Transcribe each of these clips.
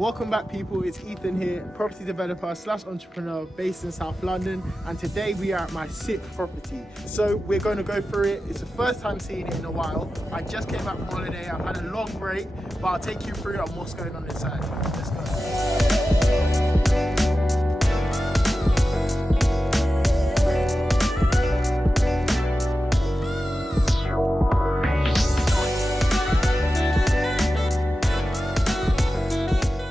Welcome back, people. It's Ethan here, property developer slash entrepreneur based in South London, and today we are at my 6th property. So we're going to go through it. It's the first time seeing it in a while. I just came back from holiday. I've had a long break, but I'll take you through on what's going on inside. Let's go.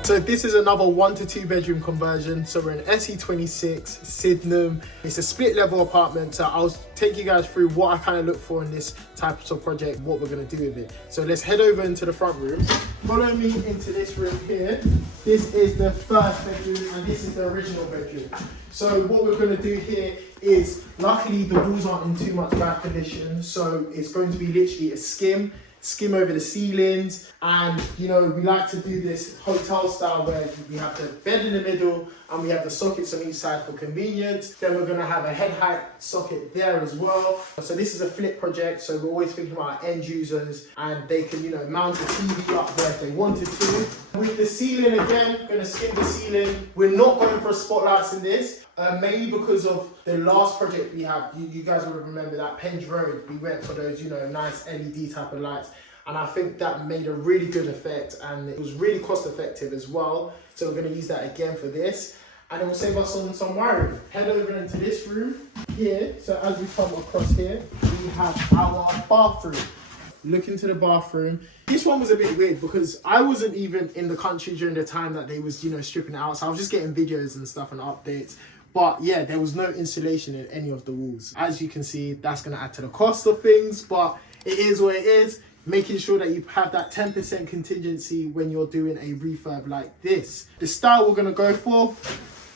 So this is another 1 to 2 bedroom conversion. So we're in SE26, Sydenham. It's a split level apartment. So I'll take you guys through what I kind of look for in this type of project, what we're gonna do with it. So let's head over into the front room. Follow me into this room here. This is the first bedroom and this is the original bedroom. So what we're gonna do here is, luckily the walls aren't in too much bad condition. So it's going to be literally a skim over the ceilings, and you know, we like to do this hotel style where we have the bed in the middle and we have the sockets on each side for convenience. Then we're going to have a head height socket there as well. So this is a flip project, so we're always thinking about our end users and they can, you know, mount a TV up there if they wanted to. With the ceiling again, going to skim the ceiling. We're not going for spotlights in this, mainly because of the last project we had. You guys will remember that Penge Road, we went for those, you know, nice LED type of lights. And I think that made a really good effect and it was really cost effective as well. So we're going to use that again for this. And it will save us on some wiring. Head over into this room here. So as we come across here, we have our bathroom. Look into the bathroom. This one was a bit weird because I wasn't even in the country during the time that they was, you know, stripping it out. So I was just getting videos and stuff and updates. But yeah, there was no insulation in any of the walls. As you can see, that's going to add to the cost of things, but it is what it is. Making sure that you have that 10% contingency when you're doing a refurb like this. The style we're going to go for,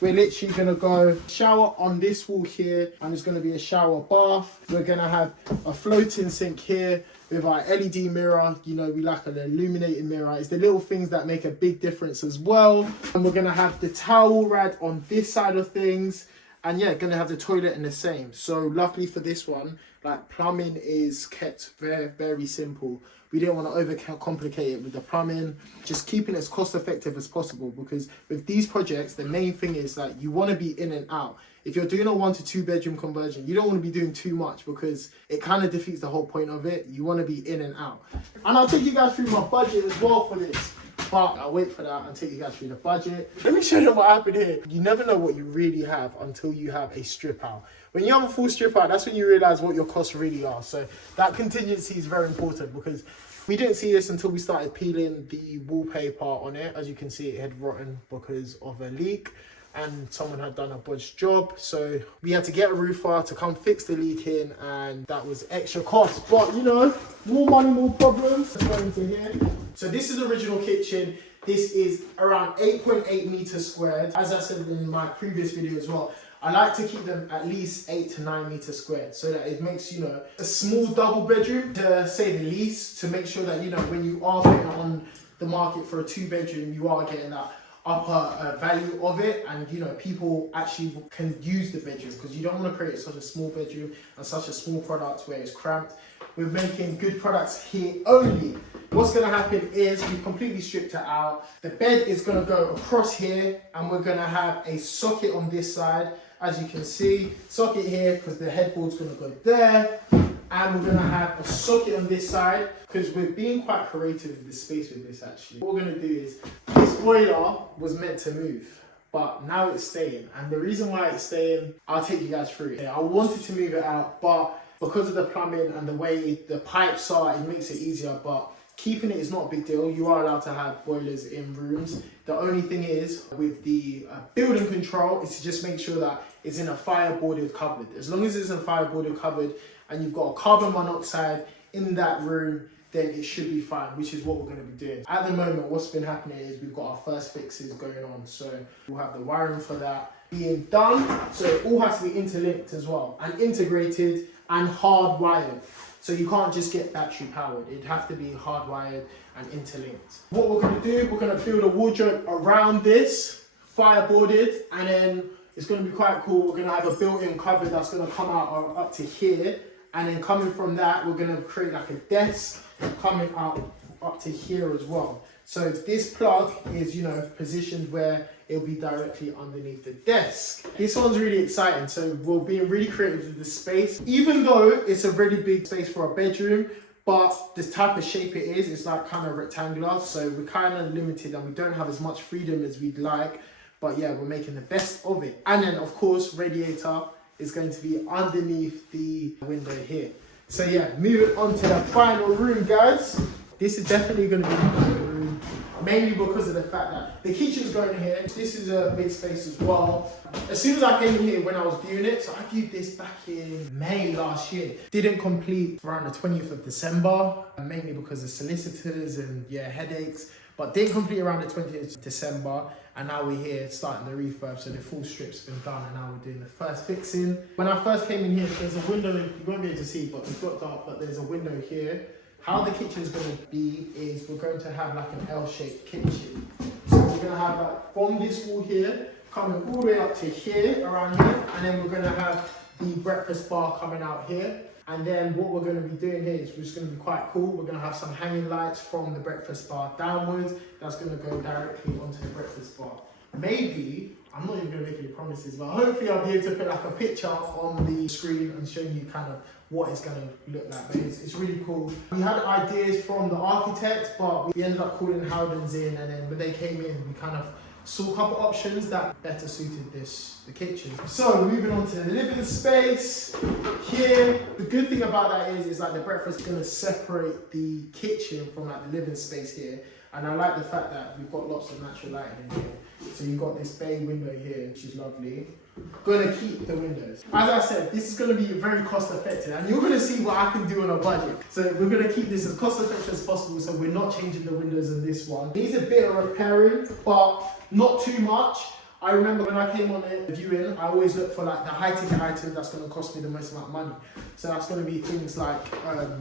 we're literally going to go shower on this wall here, and it's going to be a shower bath. We're going to have a floating sink here with our LED mirror. You know, we like an illuminating mirror. It's the little things that make a big difference as well. And we're going to have the towel rad on this side of things. And yeah, going to have the toilet in the same. So luckily for this one, like, plumbing is kept very, very simple. We didn't want to overcomplicate it with the plumbing, just keeping it as cost effective as possible, because with these projects, the main thing is that you want to be in and out. If you're doing a 1 to 2 bedroom conversion, you don't want to be doing too much because it kind of defeats the whole point of it. You want to be in and out. And I'll take you guys through my budget as well for this. But I'll wait for that and take you guys through the budget. Let me show you what happened here. You never know what you really have until you have a strip out. When you have a full strip out, that's when you realize what your costs really are. So that contingency is very important because we didn't see this until we started peeling the wallpaper on it. As you can see, it had rotten because of a leak and someone had done a bodged job. So we had to get a roofer to come fix the leak in, and that was extra cost. But you know, more money, more problems. Let's go into here. So this is the original kitchen. This is around 8.8 meters squared. As I said in my previous video as well, I like to keep them at least 8 to 9 meters squared so that it makes, you know, a small double bedroom, to say the least, to make sure that, you know, when you are getting on the market for a 2 bedroom, you are getting that upper value of it, and you know, people actually can use the bedroom, because you don't want to create such a small bedroom and such a small product where it's cramped. We're making good products here only. What's going to happen is we've completely stripped it out. The bed is going to go across here, and we're going to have a socket on this side. As you can see, socket here because the headboard's going to go there, and we're going to have a socket on this side because we're being quite creative with the space with this. Actually, what we're going to do is, this boiler was meant to move, but now it's staying, and the reason why it's staying, I'll take you guys through it. I wanted to move it out, but because of the plumbing and the way the pipes are, it makes it easier. But keeping it is not a big deal. You are allowed to have boilers in rooms. The only thing is, with the building control, is to just make sure that it's in a fireboarded cupboard. As long as it's in a fireboarded cupboard and you've got a carbon monoxide in that room, then it should be fine, which is what we're going to be doing. At the moment, what's been happening is we've got our first fixes going on. So we'll have the wiring for that being done. So it all has to be interlinked as well, and integrated and hardwired. So you can't just get battery powered. It'd have to be hardwired and interlinked. What we're going to do, we're going to build a wardrobe around this, fireboarded, and then it's going to be quite cool. We're going to have a built-in cupboard that's going to come out up to here, and then coming from that, we're going to create like a desk coming out up to here as well. So this plug is, you know, positioned where it'll be directly underneath the desk. This one's really exciting. So we're being really creative with the space. Even though it's a really big space for a bedroom, but this type of shape it is, it's like kind of rectangular. So we're kind of limited and we don't have as much freedom as we'd like. But yeah, we're making the best of it. And then of course, radiator is going to be underneath the window here. So yeah, moving on to the final room, guys. This is definitely going to be the room, mainly because of the fact that the kitchen's going here. This is a big space as well. As soon as I came here when I was viewing it, so I viewed this back in May last year. Didn't complete around the 20th of December, mainly because of solicitors and yeah, headaches. But didn't complete around the 20th of December. And now we're here starting the refurb, so the full strip's been done and now we're doing the first fixing. When I first came in here, there's a window, you won't be able to see, but it's blocked up, but there's a window here. How the kitchen is going to be is we're going to have like an L-shaped kitchen. So we're going to have like from this wall here, coming all the way up to here, around here, and then we're going to have the breakfast bar coming out here. And then what we're going to be doing here is just going to be quite cool. We're going to have some hanging lights from the breakfast bar downwards. That's going to go directly onto the breakfast bar. Maybe, I'm not even going to make any promises, but hopefully I'll be able to put like a picture on the screen and show you kind of what it's going to look like. But it's really cool. We had ideas from the architect, but we ended up calling Howdens in, and then when they came in, we kind of saw a couple options that better suited the kitchen. So moving on to the living space here. The good thing about that is like the breakfast is going to separate the kitchen from like the living space here. And I like the fact that we've got lots of natural lighting in here. So you've got this bay window here, which is lovely. Gonna keep the windows. As I said, this is gonna be very cost effective, and you're gonna see what I can do on a budget. So we're gonna keep this as cost effective as possible, so we're not changing the windows in this one. Needs a bit of repairing, but not too much. I remember when I came on it viewing, I always look for like the high ticket item that's going to cost me the most amount of money. So that's going to be things like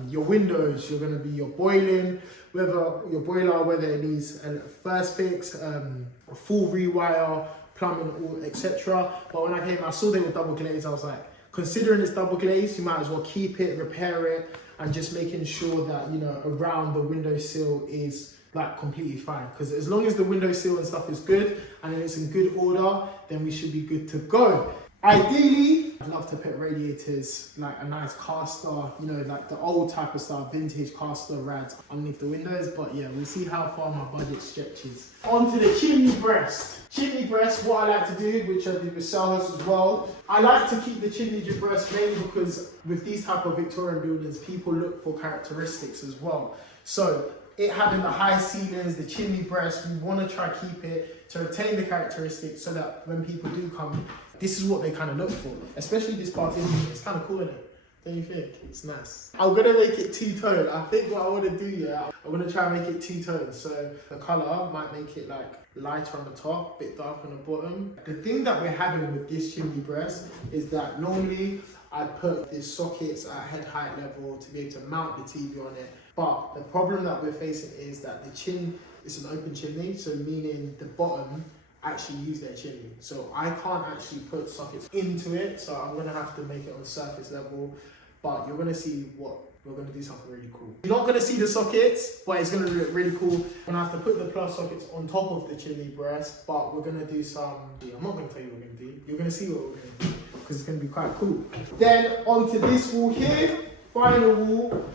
your windows, you're going to be your boiling, whether your boiler, whether it needs a first fix, a full rewire, plumbing, etc. But when I came, I saw they were double glazed. I was like, considering it's double glazed, you might as well keep it, repair it, and just making sure that, you know, around the windowsill is like completely fine, because as long as the windowsill and stuff is good and it's in good order, then we should be good to go. Ideally, I'd love to put radiators, like a nice caster, you know, like the old type of style, vintage caster rads underneath the windows. But yeah, we'll see how far my budget stretches. Onto the chimney breast. Chimney breast, what I like to do, which I did with Selhurst as well, I like to keep the chimney breast mainly because with these type of Victorian buildings, people look for characteristics as well. So it having the high ceilings, the chimney breast, we want to try to keep it to retain the characteristics so that when people do come, this is what they kind of look for. Especially this partition, it's kind of cool, isn't it? Don't you think? It's nice. I'm going to make it two-tone. I think what I want to do, yeah, I'm going to try and make it two-tone. So the colour might make it like lighter on the top, a bit darker on the bottom. The thing that we're having with this chimney breast is that normally I put the sockets at head height level to be able to mount the TV on it. But the problem that we're facing is that the chin is an open chimney, so meaning the bottom actually use their chimney. So I can't actually put sockets into it, so I'm gonna have to make it on surface level. But you're gonna see what we're gonna do something really cool. You're not gonna see the sockets, but it's gonna look really cool. I'm gonna have to put the plus sockets on top of the chimney breast, but we're gonna do some, I'm not gonna tell you what we're gonna do. You're gonna see what we're gonna do, because it's gonna be quite cool. Then onto this wall here, final wall.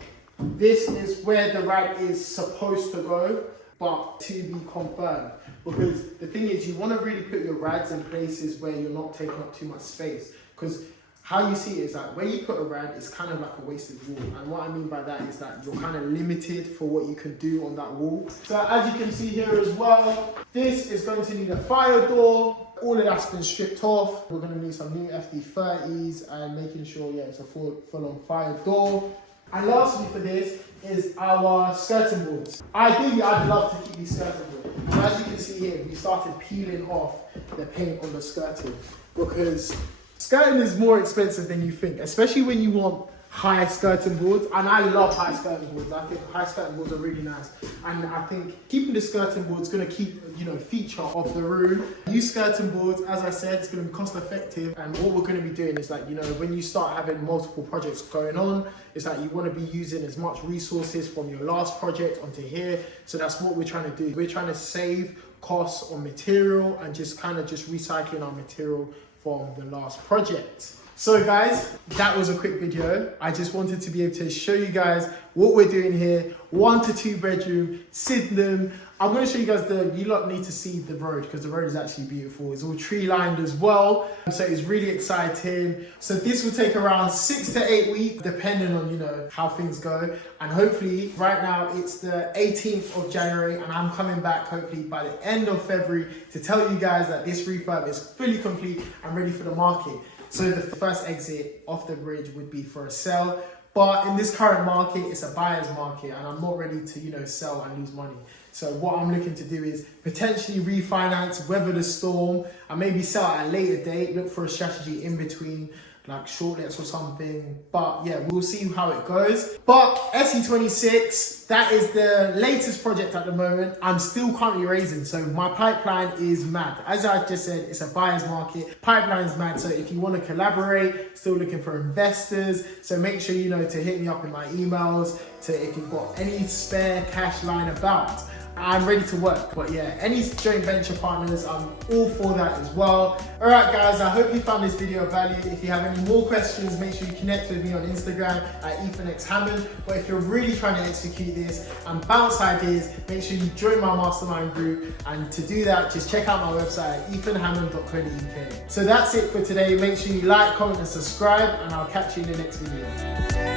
This is where the rad is supposed to go, but to be confirmed. Because the thing is, you want to really put your rads in places where you're not taking up too much space. Because how you see it is that when you put a rad, it's kind of like a wasted wall. And what I mean by that is that you're kind of limited for what you can do on that wall. So as you can see here as well, this is going to need a fire door. All of that's been stripped off. We're going to need some new FD30s and making sure, yeah, it's a full-on fire door. And lastly for this is our skirting boards. Ideally, I'd love to keep these skirting boards. And as you can see here, we started peeling off the paint on the skirting because skirting is more expensive than you think, especially when you want high skirting boards, and I love high skirting boards. I think high skirting boards are really nice, and I think keeping the skirting board is going to keep, you know, feature of the room. New skirting boards, as I said, it's going to be cost effective, and what we're going to be doing is, like, you know, when you start having multiple projects going on, it's like you want to be using as much resources from your last project onto here. So that's what we're trying to do. We're trying to save costs on material and just kind of just recycling our material from the last project. So guys, that was a quick video. I just wanted to be able to show you guys what we're doing here. 1 to 2 bedroom, Sydenham. I'm going to show you guys you lot need to see the road, because the road is actually beautiful. It's all tree lined as well. So it's really exciting. So this will take around 6 to 8 weeks, depending on, you know, how things go. And hopefully, right now it's the 18th of January, and I'm coming back hopefully by the end of February to tell you guys that this refurb is fully complete and ready for the market. So the first exit off the bridge would be for a sell. But in this current market, it's a buyer's market, and I'm not ready to, you know, sell and lose money. So what I'm looking to do is potentially refinance, weather the storm, and maybe sell at a later date, look for a strategy in between, like shortlets or something. But yeah, we'll see how it goes. But SE26, that is the latest project at the moment. I'm still currently raising, so my pipeline is mad. As I just said, it's a buyer's market. Pipeline is mad, so if you want to collaborate, still looking for investors, so make sure, you know, to hit me up in my emails, to if you've got any spare cash lying about. I'm ready to work. But yeah, any joint venture partners, I'm all for that as well. All right, guys, I hope you found this video of value. If you have any more questions, make sure you connect with me on Instagram at EthanXHammond. But if you're really trying to execute this and bounce ideas, make sure you join my mastermind group. And to do that, just check out my website at ethanhammond.co.uk. So that's it for today. Make sure you like, comment, and subscribe, and I'll catch you in the next video.